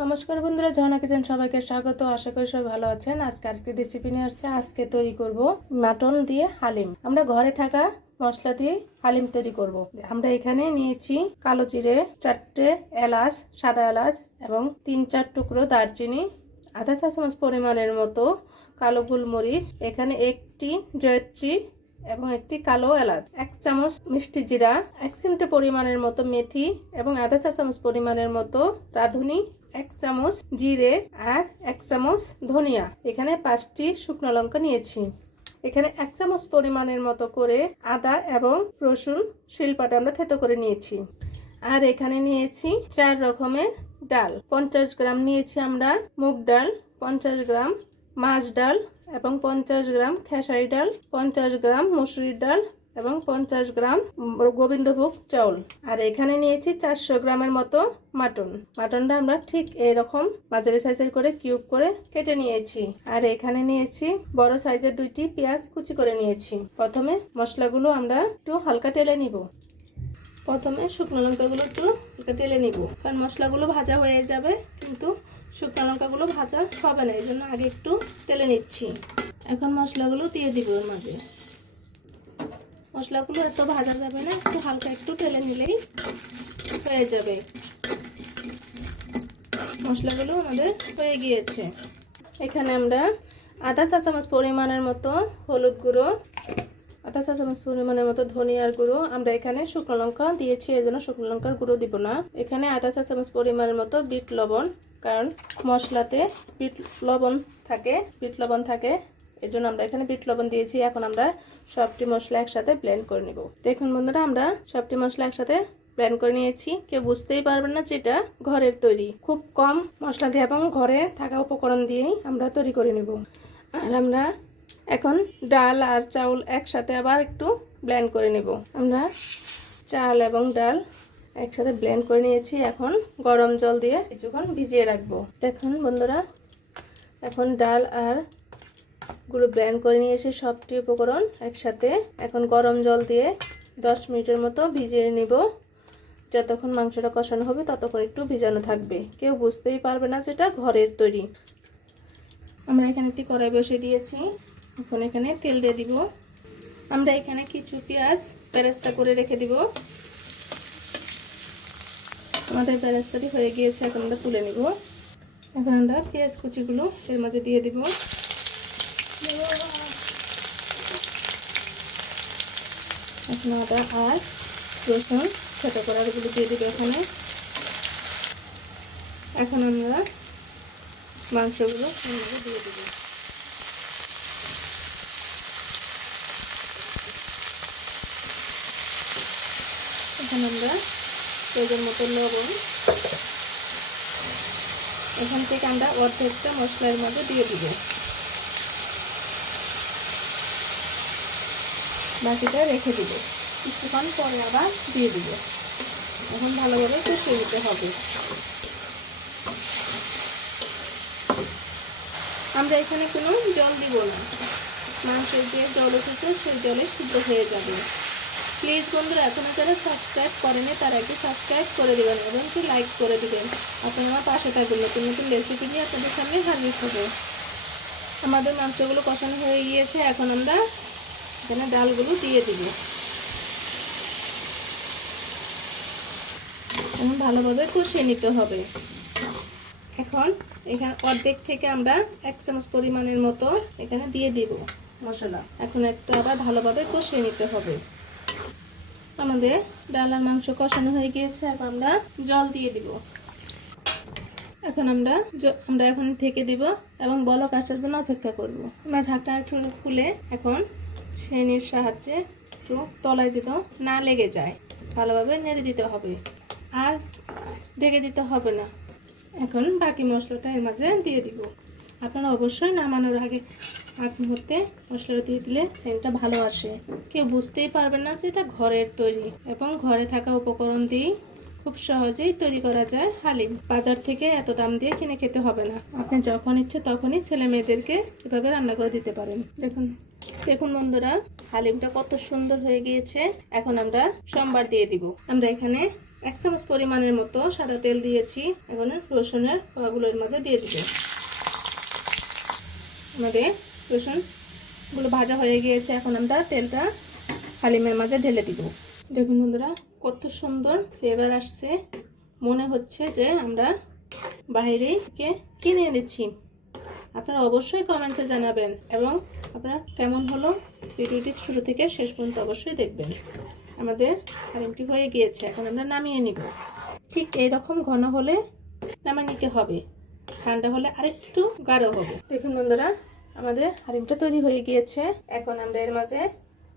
নমস্কার বন্ধুরা ঝর্ণা কিচেন সবাইকে স্বাগত। আশা করি সবাই ভালো আছেন। আজকে আজকে রেসিপি নিয়ে আসছে। আজকে তৈরি করব মাটন দিয়ে হালিম। আমরা ঘরে থাকা মশলা দিয়ে হালিম তৈরি করব। আমরা এখানে নিয়েছি কালো জিরে, চারটে এলাচ, সাদা এলাচ এবং তিন চার টুকরো দারচিনি, আধা চা চামচ পরিমাণের মতো কালো গোলমরিচ। এখানে একটি জয়ত্রী এবং একটি কালো এলাচ, এক চামচ মিষ্টি জিরা, এক চিমটে পরিমাণের মতো মেথি এবং আধা চা চামচ পরিমাণের মতো রাঁধুনি, এক চামচ জিরে আর এক চামচ ধনিয়া। এখানে পাঁচটি শুকনো লঙ্কা নিয়েছি। এখানে এক চামচ পরিমাণের মতো করে আদা এবং রসুন শিলপাটা আমরা থেতো করে নিয়েছি। আর এখানে নিয়েছি চার রকমের ডাল। পঞ্চাশ গ্রাম নিয়েছি আমরা মুগ ডাল, পঞ্চাশ গ্রাম মাছ ডাল এবং পঞ্চাশ গ্রাম খেসারি ডাল, পঞ্চাশ গ্রাম মুসুরির ডাল এবং পঞ্চাশ গ্রাম গোবিন্দভোগ চাউল। আর এখানে নিয়েছি চারশো গ্রামের মতো মাটন। মাটনটা আমরা ঠিক এরকম মাঝারি সাইজের করে কিউব করে কেটে নিয়েছি। আর এখানে নিয়েছি বড় সাইজের দুইটি পেঁয়াজ কুচি করে নিয়েছি। প্রথমে মশলাগুলো আমরা একটু হালকা টেলে নিব। প্রথমে শুকনো লঙ্কাগুলো একটু হালকা টেলে নিব। কারণ মশলাগুলো ভাজা হয়ে যাবে, কিন্তু শুকনো লঙ্কাগুলো ভাজা হবে না এই জন্য আগে একটু তেলে নিচ্ছি। এখন মশলাগুলো দিয়ে দিব ওর মাঝে। মশলাগুলো এত ভাজা যাবে না, একটু হালকা একটু তেলে নিলেই হয়ে যাবে। মশলাগুলো আমাদের হয়ে গিয়েছে। এখানে আমরা আধা চা চামচ পরিমাণের মতো হলুদ গুঁড়ো আধা চা চামচ পরিমাণের মতো ধনিয়ার গুঁড়ো আমরা এখানে শুকনো লঙ্কা দিয়েছি এই জন্য শুকনো লঙ্কার গুঁড়ো দিব না। এখানে আধা চা চামচ পরিমাণের মতো বিট লবণ কারণ মশলাতে বিট লবণ থাকে, বিট লবণ থাকে এই জন্য আমরা এখানে বিট লবণ দিয়েছি। এখন আমরা সবটি মশলা একসাথে ব্লেন্ড করে নিব। দেখুন বন্ধুরা, আমরা সবটি মশলা একসাথে ব্লেন্ড করে নিয়েছি। কেউ বুঝতেই পারবেন না যেটা ঘরের তৈরি। খুব কম মশলা দিয়ে এবং ঘরে থাকা উপকরণ দিয়েই আমরা তৈরি করে নেব। আর আমরা এখন ডাল আর চাউল একসাথে আবার একটু ব্লেন্ড করে নেব। আমরা চাল এবং ডাল একসাথে ব্লেন্ড করে নিয়েছি। এখন গরম জল দিয়ে কিছুক্ষণ ভিজিয়ে রাখব। দেখুন বন্ধুরা, এখন ডাল আরগুলো ব্লেন্ড করে নিয়েছি সবটি উপকরণ একসাথে। এখন গরম জল দিয়ে দশ মিনিটের মতো ভিজিয়ে নিব। যতক্ষণ মাংসটা কষানো হবে ততক্ষণ একটু ভিজানো থাকবে। কেউ বুঝতেই পারবে না যেটা ঘরের তৈরি। আমরা এখানে একটি কড়াই বসিয়ে দিয়েছি। এখন এখানে তেল দিয়ে দিব। আমরা এখানে কিছু পেঁয়াজ পেরেস্তা করে রেখে দিব। আমাদের পেরেস্তাটি হয়ে গিয়েছে, এখন আমরা তুলে নিব। এখন আমরা পেঁয়াজ কুচিগুলো এর মাঝে দিয়ে দিব। এখন আদা, আর রসুন ছোটো করে আলুগুলো দিয়ে দিব এখানে। এখন আমরা মাংসগুলো দিয়ে দিব। এখন আমরা প্রয়োজন মতো লবণ। এখান থেকে আমরা অর্ধেকটা মশলার মধ্যে দিয়ে দিব। বাকিটা রেখে দিব। কিছুক্ষণ পরে আবার দিয়ে দিব। এখন ভালোভাবে কষিয়ে দিতে হবে। আমরা এখানে কোনো জল দিব না। মাংসের যে জল উঠেছে, সেই জলে সিদ্ধ হয়ে যাবে। প্লিজ বন্ধুরা, এখনও যারা সাবস্ক্রাইব করেনি তারা একটু সাবস্ক্রাইব করে দেবেন এবং একটু লাইক করে দেবেন। আপনারা আমার পাশে থাকবেন, নতুন নতুন রেসিপি নিয়ে আপনাদের সামনে হাজির হবে। আমাদের মাংসগুলো কষানো হয়ে গিয়েছে, এখন আমরা এখানে ডালগুলো দিয়ে দিব। এখন ভালোভাবে কষিয়ে নিতে হবে। এখন এখানে অর্ধেক থেকে আমরা এক চামচ পরিমাণের মতো এখানে দিয়ে দিব মশলা। এখন একটু আবার ভালোভাবে কষিয়ে নিতে হবে। আমাদের ডাল আর মাংস কষানো হয়ে গিয়েছে, এখন আমরা জল দিয়ে দিব। এখন আমরা আমরা এখন থেকে দিব এবং বলক আসার জন্য অপেক্ষা করব। আমরা ঢাকনা একটু খুলে এখন ছেনির সাহায্যে একটু তলায় যেন না লেগে যায়, ভালোভাবে নেড়ে দিতে হবে। আর ঢেকে দিতে হবে না। এখন বাকি মশলাটা এর মাঝে দিয়ে দিব। আপনারা অবশ্যই নামানোর আগে আগ মুহূর্তে মশলাটা দিয়ে দিলে সেন্টটা ভালো আসে। কেউ বুঝতেই পারবেন না যে এটা ঘরের তৈরি এবং ঘরে থাকা উপকরণ দিয়েই খুব সহজেই তৈরি করা যায় হালিম। বাজার থেকে এত দাম দিয়ে কিনে খেতে হবে না। আপনি যখন ইচ্ছে তখনই ছেলে মেয়েদেরকে এভাবে রান্না করে দিতে পারেন। দেখুন দেখুন বন্ধুরা, হালিমটা কত সুন্দর হয়ে গিয়েছে। এখন আমরা সোমবার দিয়ে দিব। আমরা এখানে এক চামচ পরিমাণের মতো সাদা তেল দিয়েছি। এখন রসুনের কোয়াগুলোর মাঝে দিয়ে দিব। আমাদের রসুনগুলো ভাজা হয়ে গিয়েছে, এখন আমরা তেলটা হালিমের মাঝে ঢেলে দিব। দেখুন বন্ধুরা, কত সুন্দর ফ্লেভার আসছে। মনে হচ্ছে যে আমরা বাইরে কিনে এনেছি। আপনারা অবশ্যই কমেন্টে জানাবেন এবং আপনারা কেমন হলো ভিডিওটি শুরু থেকে শেষ পর্যন্ত অবশ্যই দেখবেন। আমাদের হালিমটি হয়ে গিয়েছে, এখন আমরা নামিয়ে নিব। ঠিক এইরকম ঘন হলে নামিয়ে নিতে হবে, ঠান্ডা হলে আরেকটু গাঢ় হবে। দেখুন বন্ধুরা আমাদের হালিমটা তৈরি হয়ে গিয়েছে। এখন আমরা এর মাঝে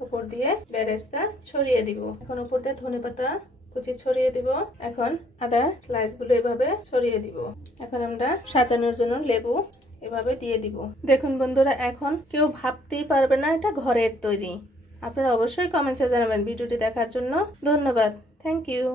উপর দিয়ে বেরেস্তা ছড়িয়ে দিব। এখন উপর দিয়ে ধনে পাতা কুচি ছড়িয়ে দিব। এখন আদা স্লাইসগুলো এভাবে ছড়িয়ে দিব। এখন আমরা সাজানোর জন্য লেবু এভাবে দিয়ে দিব। দেখুন বন্ধুরা, এখন কেউ ভাবতেই পারবে না এটা ঘরের তৈরি। আপনারা অবশ্যই কমেন্টে জানাবেন ভিডিওটি দেখার জন্য। ধন্যবাদ। Thank you.